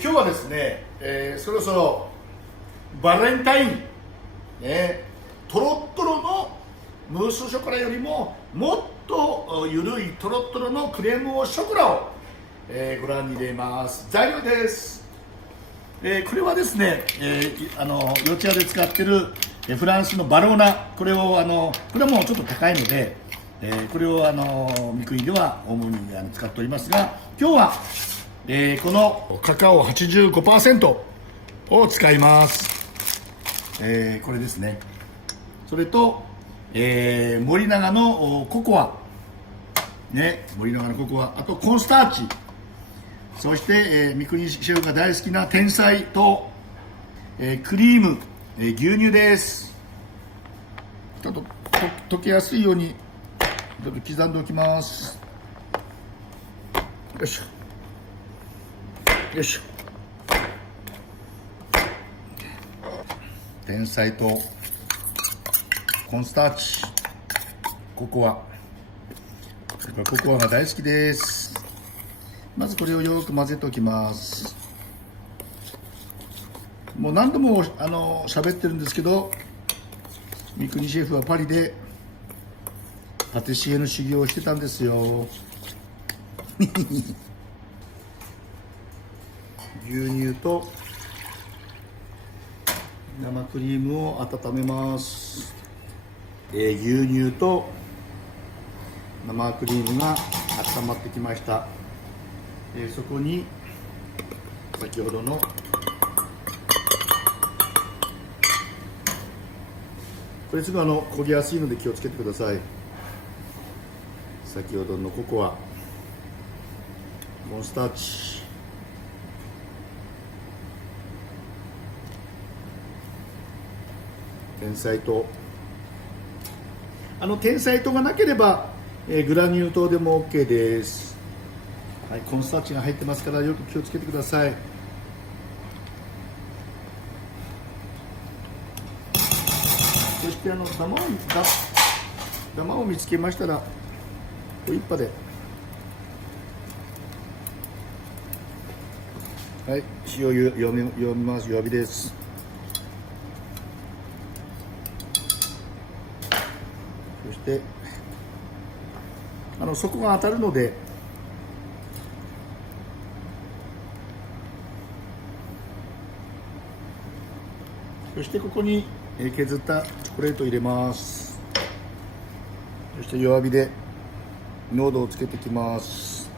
今日はですね、そろそろバレンタイン、トロットロのムースショコラよりももっとゆるいトロットロのクレームショコラを、ご覧に入れます。材料です。これはですね、幼稚園で使ってるフランスのバローナ、これをこれはもうちょっと高いので、これを三国では主に使っておりますが、今日はこのカカオ 85% を使います。これですね。それと、森永のココア、森永のココア、あとコーンスターチ、そして、三國シェフが大好きな天才と、クリーム、牛乳です。ちょっと溶けやすいようにちょっと刻んでおきます。よいしょよいしょ。天才とコーンスターチ、ココア、ココアが大好きです。まずこれをよく混ぜておきます。もう何度も喋ってるんですけど、三國シェフはパリでパティシエの修行をしてたんですよ。牛乳と生クリームを温めます。牛乳と生クリームが温まってきました。そこに先ほどのこれすぐ焦げやすいので気をつけてください。先ほどのココア、コーンスターチ、天才糖、天才糖がなければ、グラニュー糖でも OK です。はい、コーンスターチが入ってますからよく気をつけてください。そしてダマを見つけましたらホイッパで、はい、塩を読みます。弱火です。そして底が当たるのでそしてここに削ったチョコレートを入れます。そして弱火で濃度をつけていきます。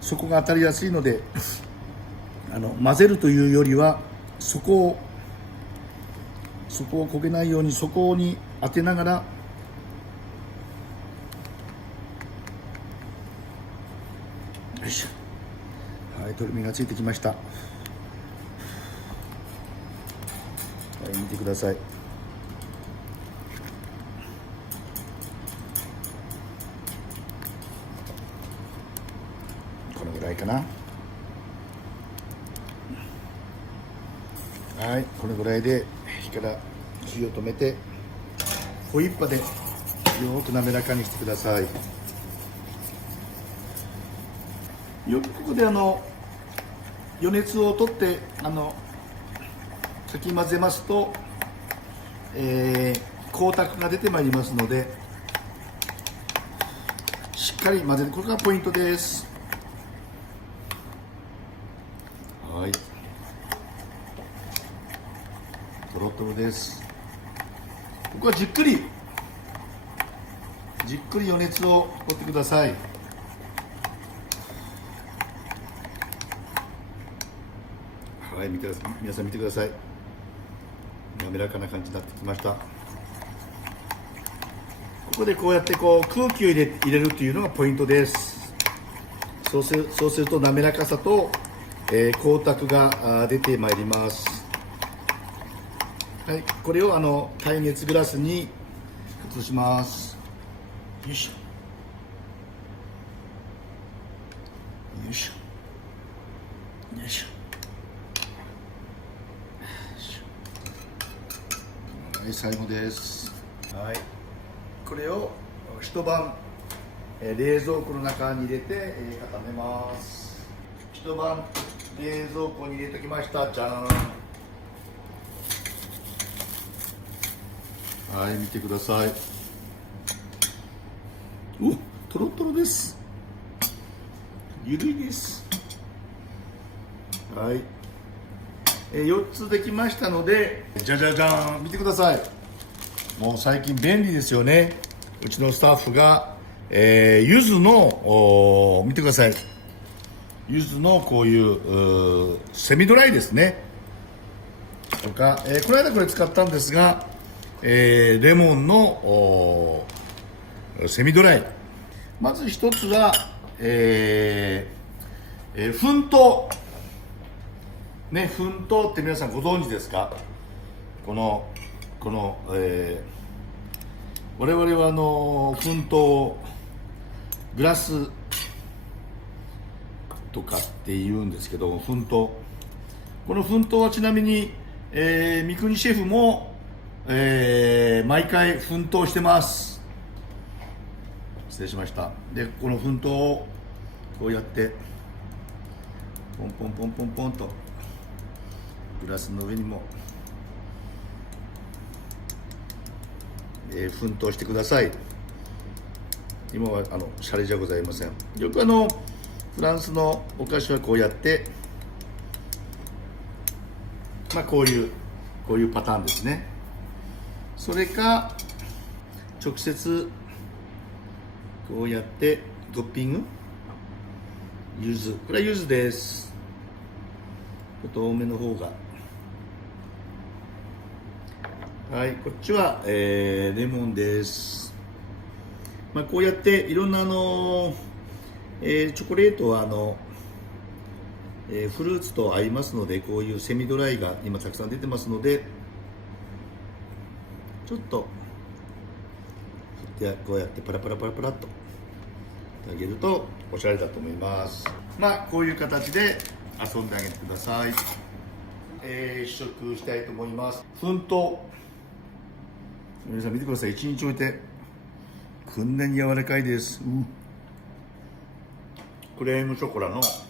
底が当たりやすいので混ぜるというよりは底を焦げないように底に当てながら、よいしょ。はい、とろみがついてきました。はい、見てください。このぐらいかな。はい、このぐらいで火から火を止めてホイッパでよく滑らかにしてください。よくここで余熱を取ってかき混ぜますと、光沢が出てまいりますのでしっかり混ぜる、これがポイントです。はい、トロトロです。ここはじっくり余熱を取ってください。はい、皆さん見てください。滑らかな感じになってきました。ここでこうやって空気を入れるというのがポイントです。そうすると滑らかさと、光沢が出てまいります。はい、これを耐熱グラスに移します。よいしょよいしょよいしょ。はい、最後です。はい、これを一晩冷蔵庫の中に入れて、固めます。一晩冷蔵庫に入れておきました。じゃん。はい、見てください。トロトロです。ゆるいです。はい、4つできましたので、じゃじゃじゃん、見てください。もう最近便利ですよね。うちのスタッフが、柚子の見てください。柚子のこういうセミドライですね。とか、この間これ使ったんですが、レモンのセミドライ。まず一つは、粉糖。ね、粉糖って皆さんご存知ですか？我々は粉糖グラスとかって言うんですけど、粉糖、この粉糖はちなみに、三國シェフも、毎回粉糖してます。失礼しました。でこの粉糖をこうやってポンポンポンポンポンとグラスの上にも、粉糖してください。今はシャレじゃございません。よくフランスのお菓子はこうやって、こういうパターンですね。それか直接こうやってトッピング、柚子、これは柚子です。ちょっと多めの方が、はい、こっちは、レモンです。こうやっていろんなチョコレートはフルーツと合いますので、こういうセミドライが今たくさん出てますので、ちょっとこうやってパラパラパラパラっとあげるとおしゃれだと思います。こういう形で遊んであげてください。試食したいと思います。粉糖、皆さん見てください。1日置いてこんなに柔らかいです。クレームショコラのス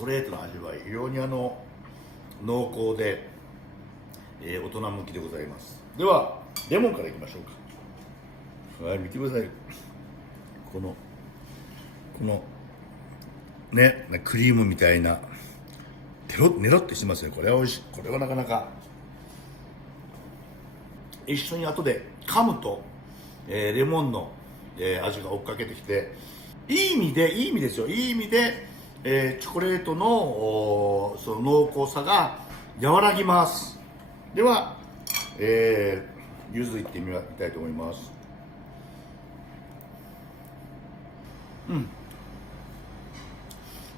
トレートの味わい、非常に濃厚で、大人向きでございます。ではレモンからいきましょうか。はい、見てください。このね、クリームみたいなネロってしますね。これは美味しい。これはなかなか一緒に後で噛むと、レモンの、味が追っかけてきて、いい意味ですよ。いい意味で、チョコレートのその濃厚さが和らぎます。では、柚子いってみたいと思います。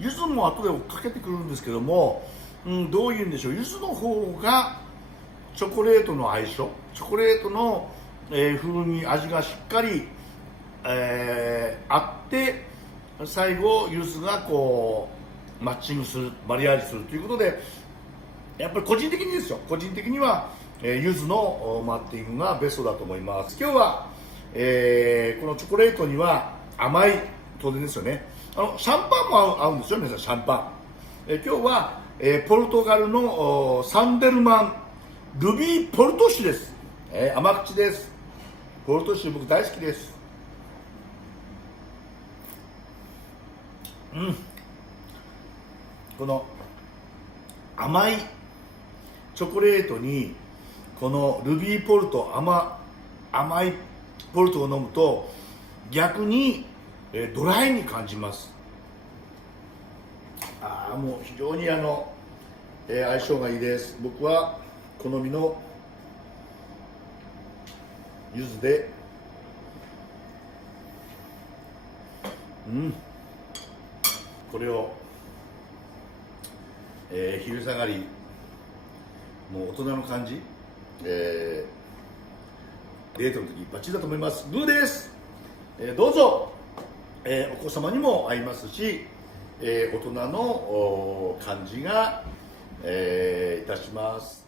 柚子も後で追っかけてくるんですけども、どういうんでしょう、柚子の方がチョコレートの相性、チョコレートの、風味、味がしっかり、あって、最後柚子がこうマッチングする、マリアージュするということで、やっぱり個人的にですよ、個人的には、柚子のマッチングがベストだと思います。今日は、このチョコレートには甘い、当然ですよね。シャンパンも合うんですよ、皆さん。シャンパン、今日は、ポルトガルのサンデルマンルビーポルト酒です。甘口です。ポルト酒僕大好きです。この甘いチョコレートにこのルビーポルト、甘いポルトを飲むと逆にドライに感じます。もう非常に相性がいいです。僕は好みの柚子で、これを、昼下がり、もう大人の感じ、デートの時バッチリだと思います。グーです。どうぞ、お子様にも合いますし、大人の感じが、いたします。